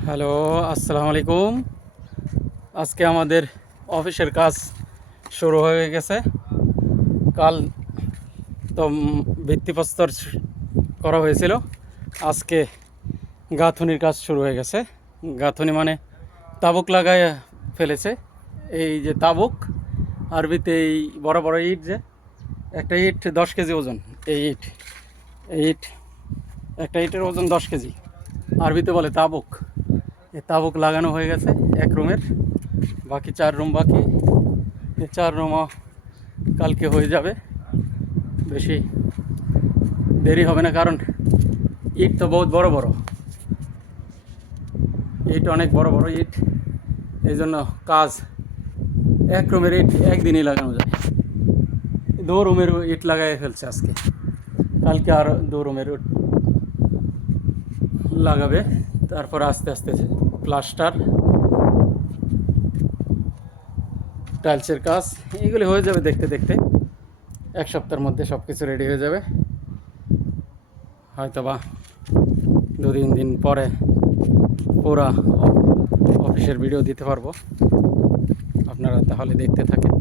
Hello, আসসালামু আলাইকুম। আজকে আমাদের অফিসের কাজ শুরু হয়ে গেছে। কাল তো ভিত্তিপ্রস্তর করা হয়েছিল। আজকে গাঁথুনির কাজ শুরু হয়ে গেছে। গাঁথুনি মানে তাবুক লাগায় ফেলেছে। এই যে তাবুক, আরবিতে এই বড় বড় ইট, যে একটা ইট 10 কেজি ওজন। এই ইট একটা ইটের ওজন 10 কেজি, আরবিতে বলে তাবুক। এই তাবুক লাগানো হয়ে গেছে এক রুমের, বাকি 4 রুম বাকি। এই 4 রুমও কালকে হয়ে যাবে, বেশি দেরি হবে না, কারণ ইট তো বহুত বড় বড় ইট, অনেক বড় বড় ইট। এই জন্য কাজ এক রুমের ইট একদিনই লাগানো যায়। 2 রুমের ইট লাগাই ফেলছে আজকে, কালকে আর 2 রুমের লাগাবে। তারপর আস্তে আস্তে প্লাস্টার, টাইলসের কাজ, এগুলি হয়ে যাবে দেখতে দেখতে। 1 সপ্তাহের মধ্যে সব কিছু রেডি হয়ে যাবে। হয়তো বা 2-3 দিন পরে পুরা অফিসের ভিডিও দিতে পারবো, আপনারা তাহলে দেখতে থাকেন।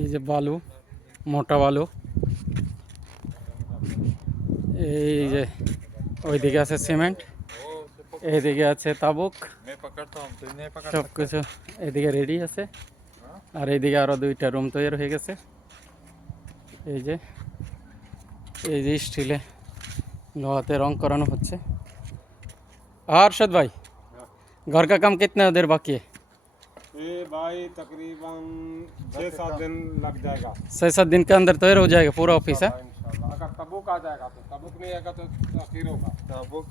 এই যে বালু, মোটা বালু, এই যে ওইদিকে আছে সিমেন্ট, এইদিকে আছে তাবুক, সব কিছু এদিকে রেডি আছে। আর এইদিকে আরও 2টা রুম তৈরি হয়ে গেছে। এই যে স্টিলে লোহাতে রং করানো হচ্ছে। अरशद भाई, घर का काम कितना देर बाकी है? ये भाई तकरीबन 6-7 दिन लग जाएगा। 6-7 दिन के अंदर तैयार हो जाएगा पूरा ऑफिस है। इंशाल्लाह अगर तबुक आ जाएगा तो, तबुक नहीं आएगा तो आखिर होगा। तबुक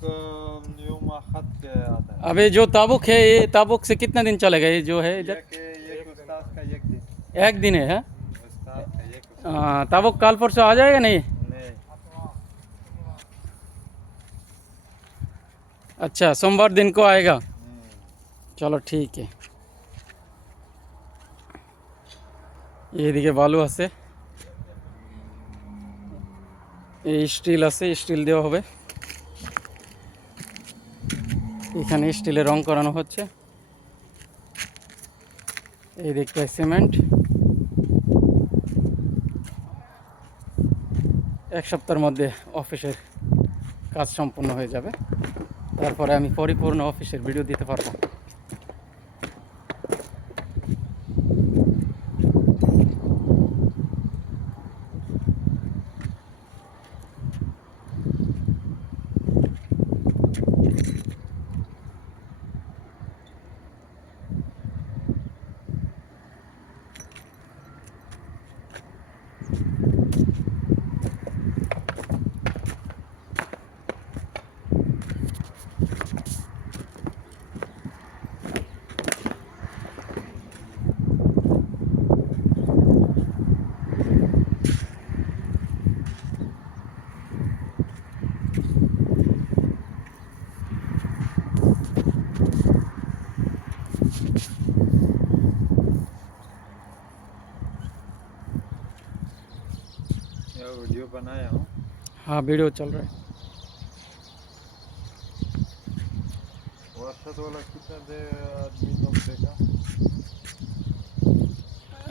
यूं खत के आता है। अभी जो ताबुक है, ये ताबुक से कितना दिन चलेगा? ये जो है इधर एक उस्ताद का एक दिन। एक दिन है? उस्ताद का एक ताबुक कल परसों आ जाएगा नहीं? नहीं। अच्छा, सोमवार दिन को आएगा। चलो ठीक है। এইদিকে বালু আছে, এই স্টিল আছে, স্টিল দেওয়া হবে। এখানে স্টিলে রং করানো হচ্ছে। এই দিকটায় সিমেন্ট। 1 সপ্তাহের মধ্যে অফিসের কাজ সম্পূর্ণ হয়ে যাবে। তারপরে আমি পরিপূর্ণ অফিসের ভিডিও দিতে পারবো। ये वीडियो बनाया हूँ। हाँ, वीडियो चल रहा है। वर्षद वाला कितना दे आदमी लोग देखा?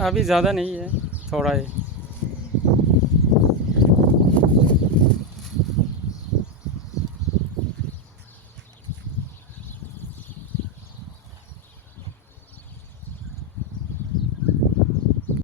अभी ज़्यादा नहीं है, थोड़ा ही।